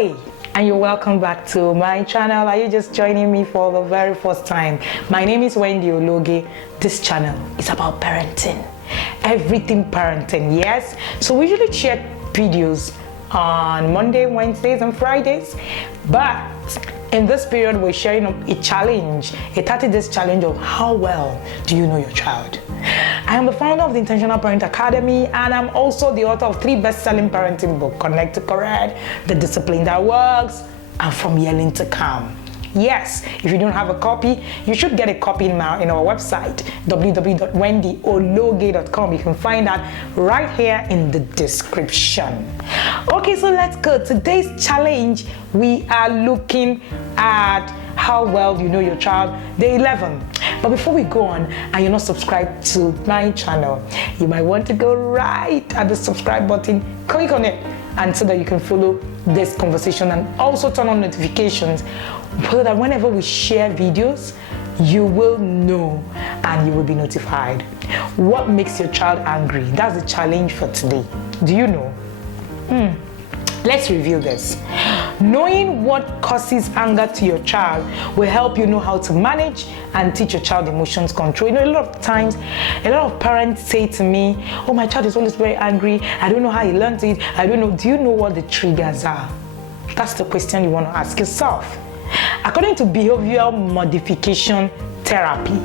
Hi, and you're welcome back to my channel. Are you just joining me for the very first time? My name is Wendy Ologe. This channel is about parenting, everything parenting, yes? So we usually share videos on Monday, Wednesdays, and Fridays, but in this period we're sharing a challenge, a 30 days challenge of how well do you know your child. I am the founder of the Intentional Parent Academy, and I'm also the author of 3 best-selling parenting books: Connect to Correct, The Discipline That Works, and From Yelling to Calm. Yes, if you don't have a copy, you should get a copy in our website, www.wendyologe.com. You can find that right here in the description. Okay, so let's go. Today's challenge, we are looking at how well you know your child, day 11. But before we go on, and you're not subscribed to my channel, you might want to go right at the subscribe button, click on it, and so that you can follow this conversation, and also turn on notifications so that whenever we share videos, you will know and you will be notified. What makes your child angry? That's the challenge for today. Do you know? Let's review this. Knowing what causes anger to your child will help you know how to manage and teach your child emotions control. You know, a lot of times, a lot of parents say to me, oh, my child is always very angry. I don't know how he learned it. I don't know. Do you know what the triggers are? That's the question you want to ask yourself. According to behavioral modification therapy,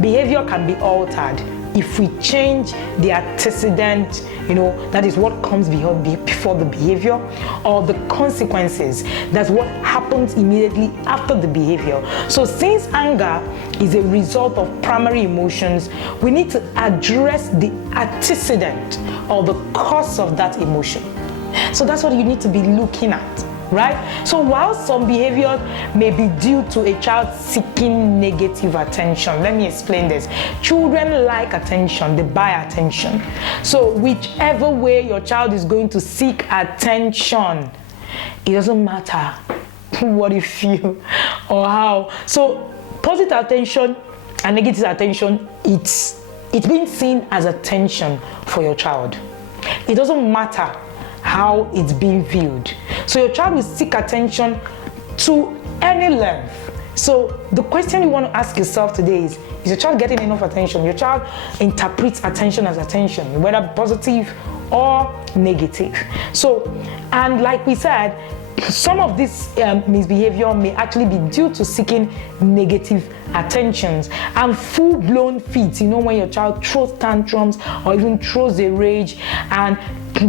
behavior can be altered if we change the antecedent, that is what comes before the behavior, or the consequences. That's what happens immediately after the behavior. So since anger is a result of primary emotions, we need to address the antecedent or the cause of that emotion. So that's what you need to be looking at. Right? So while some behaviors may be due to a child seeking negative attention, let me explain this. Children like attention, they buy attention. So whichever way your child is going to seek attention, it doesn't matter what you feel or how. So positive attention and negative attention, it's being seen as attention for your child. It doesn't matter how it's being viewed. So your child will seek attention to any length. So the question you want to ask yourself today is your child getting enough attention? Your child interprets attention as attention, whether positive or negative. So, and like we said, some of this misbehavior may actually be due to seeking negative attentions and full-blown fits, when your child throws tantrums or even throws a rage, and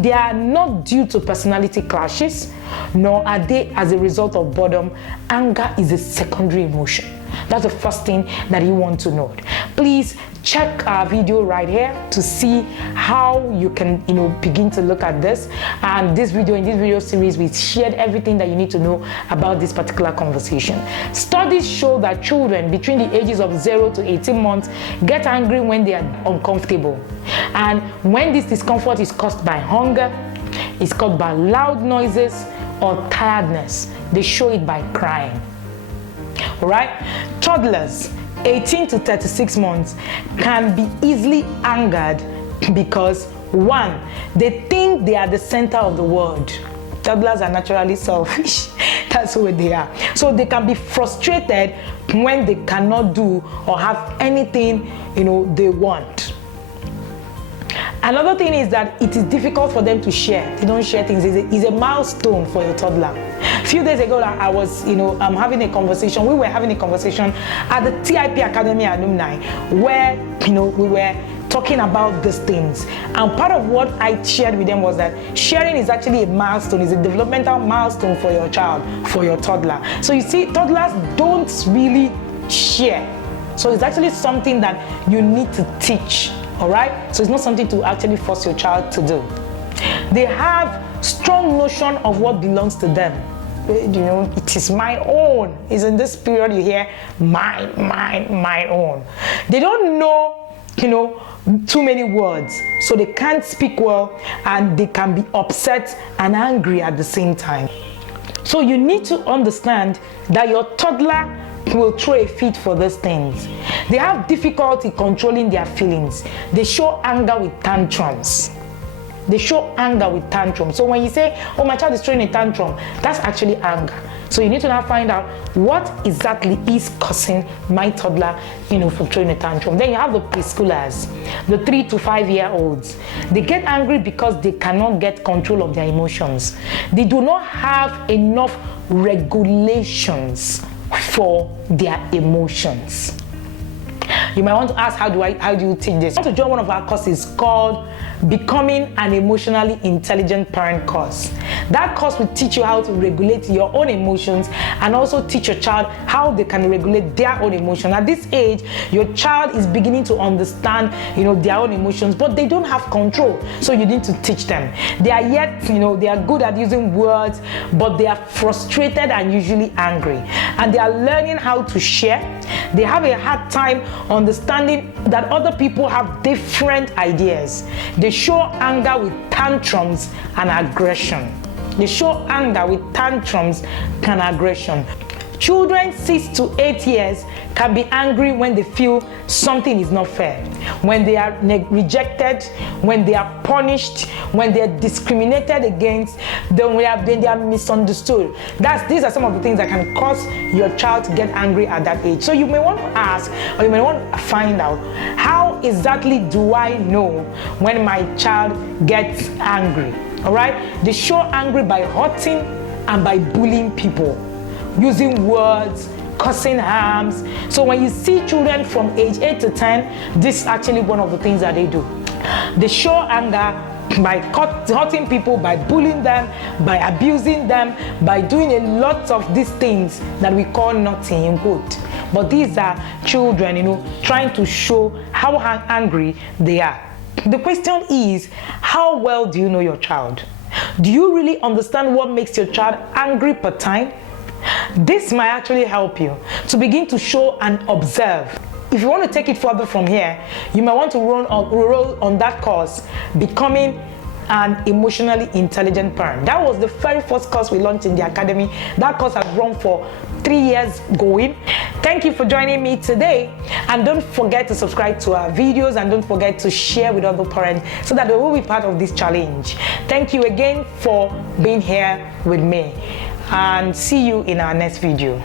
they are not due to personality clashes, nor are they as a result of boredom. Anger is a secondary emotion. That's the first thing that you want to know. Please check our video right here to see how you can, begin to look at this. And in this video series, we shared everything that you need to know about this particular conversation. Studies show that children between the ages of 0 to 18 months get angry when they are uncomfortable. And when this discomfort is caused by hunger, it's caused by loud noises or tiredness, they show it by crying. All right? Toddlers 18 to 36 months can be easily angered because, 1, they think they are the center of the world. Toddlers are naturally selfish. That's who they are. So they can be frustrated when they cannot do or have anything, they want. Another thing is that it is difficult for them to share. They don't share things. It's a milestone for a toddler. A few days ago, I was, having a conversation. We were having a conversation at the TIP Academy alumni where, we were talking about these things. And part of what I shared with them was that sharing is actually a milestone. It's a developmental milestone for your child, for your toddler. So you see, toddlers don't really share. So it's actually something that you need to teach. All right? So it's not something to actually force your child to do. They have strong notion of what belongs to them. It is my own. It's in this period you hear mine, my own. They don't know, too many words. So they can't speak well, and they can be upset and angry at the same time. So you need to understand that your toddler will throw a fit for these things. They have difficulty controlling their feelings. They show anger with tantrums. They show anger with tantrum. So when you say, oh, my child is throwing a tantrum, that's actually anger. So you need to now find out what exactly is causing my toddler, from throwing a tantrum. Then you have the preschoolers, the 3 to 5 year olds. They get angry because they cannot get control of their emotions. They do not have enough regulations for their emotions. You might want to ask, how do you teach this? I want to join one of our courses called Becoming an Emotionally Intelligent Parent course. That course will teach you how to regulate your own emotions and also teach your child how they can regulate their own emotions. At this age, your child is beginning to understand, their own emotions, but they don't have control. So you need to teach them. They are yet, they are good at using words, but they are frustrated and usually angry. And they are learning how to share. They have a hard time understanding that other people have different ideas. They show anger with tantrums and aggression. They show anger with tantrums and aggression. Children 6 to 8 years can be angry when they feel something is not fair, when they are rejected, when they are punished, when they are discriminated against, when they are misunderstood. These are some of the things that can cause your child to get angry at that age. So you may want to ask, or you may want to find out, how exactly do I know when my child gets angry? All right? They show angry by hurting and by bullying people, using words, causing harms. So when you see children from age 8 to 10, this is actually one of the things that they do. They show anger by hurting people, by bullying them, by abusing them, by doing a lot of these things that we call naughty in quote. But these are children, trying to show how angry they are. The question is, how well do you know your child? Do you really understand what makes your child angry per time? This might actually help you to begin to show and observe. If you want to take it further from here, you might want to roll on that course, Becoming an Emotionally Intelligent Parent. That was the very first course we launched in the academy. That course has run for 3 years going. Thank you for joining me today, and don't forget to subscribe to our videos, and don't forget to share with other parents so that they will be part of this challenge. Thank you again for being here with me, and see you in our next video.